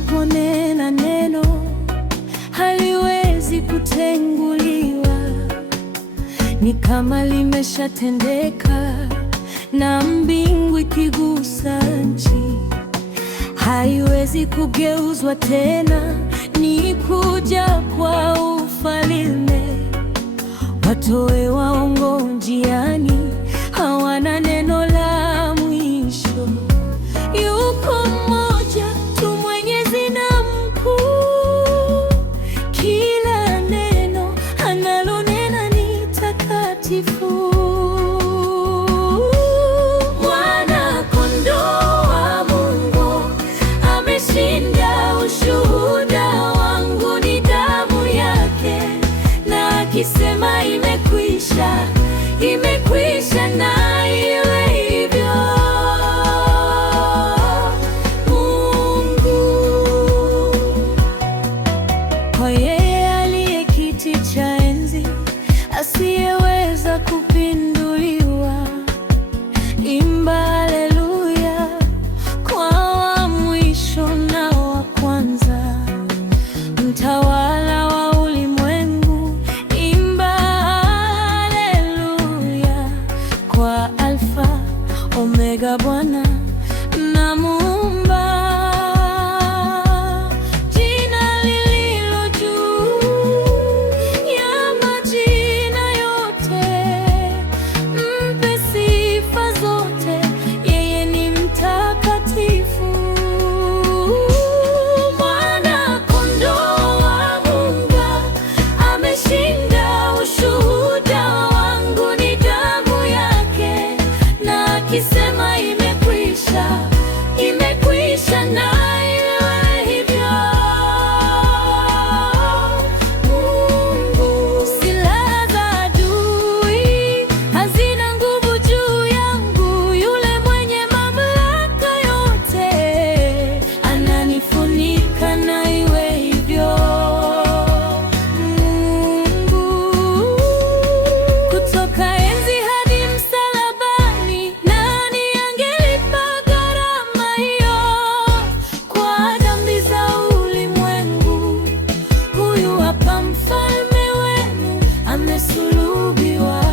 anaponena neno haliwezi kutenguliwa, ni kama limeshatendeka, na mbingu ikigusa nchi haiwezi kugeuzwa tena. Ni kuja kwa ufalme, watoe waongo njiani, hawana neno la mwisho. Yuko mmoja tu Mwenyezi na mkuu, kila neno analonena ni takatifu. Mwana-Kondoo wa Mungu ameshinda, ushuhuda wangu ni damu yake, na akisema imekwisha, imekwisha na iwe hivyo. Mungu, kwa yeye aliye kiti cha enzi, asiyeweza kupinduliwa, imba haleluya kwa wa mwisho na wa kwanza, mtawala wa ulimwengu, imba haleluya kwa Alfa Omega, Bwana na Muumba. Jina lililo juu ya majina yote, mpe sifa zote, yeye ni mtakatifu. Mwana-Kondoo wa Mungu ameshinda, ushuhuda wangu ni damu yake, na akisema imekwisha, imekwisha na iwe hivyo. Mungu, silaha za adui hazina nguvu juu yangu, yule mwenye mamlaka yote ananifunika na iwe hivyo. Mungu, kutoka enzi hadi msalabani, nani angelipa gharama hiyo kwa dhambi za ulimwengu? Huyu hapa mfalme wenu amesulubiwa.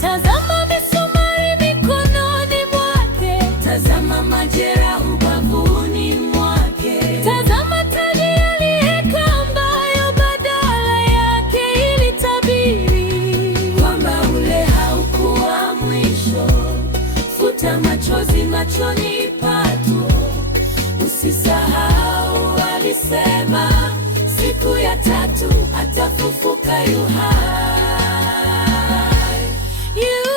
Tazama misumari mikononi mwake, tazama majeraha ubavuni mwake, tazama taji aliyeka, ambayo badala yake ilitabiri kwamba ule haukuwa mwisho. Futa machozi machoni patu, usisahau alisema siku ya tatu atafufuka yu hai. Yu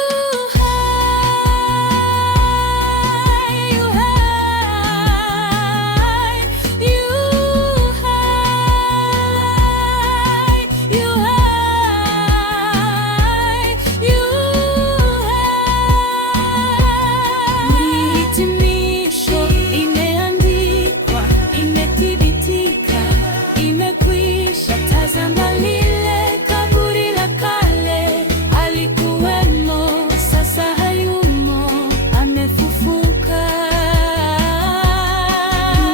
hai, yu hai, yu hai, yu hai, yu hai. Ni hitimisho, imeandikwa, imethibitika, imekwisha. Tazama lile kaburi la kale, alikuwemo, sasa hayumo, amefufuka.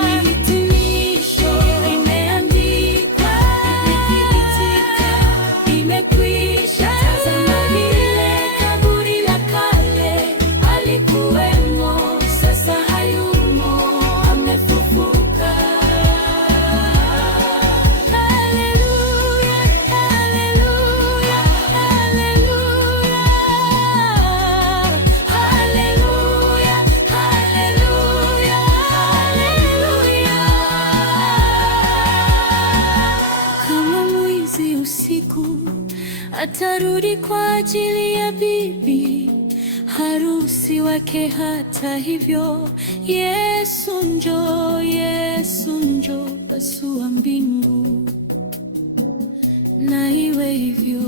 Ni hitimisho, imeandikwa, imethibitika, imekwisha. Tazama lile kaburi la kale, alikuwemo, sasa hayumo, amefufuka. Haleluya, haleluya, haleluya, haleluya, haleluya, haleluya. Kama mwizi usiku atarudi kwa ajili ya bibi harusi wake. Hata hivyo, Yesu njoo, Yesu njoo, pasua mbingu na iwe hivyo.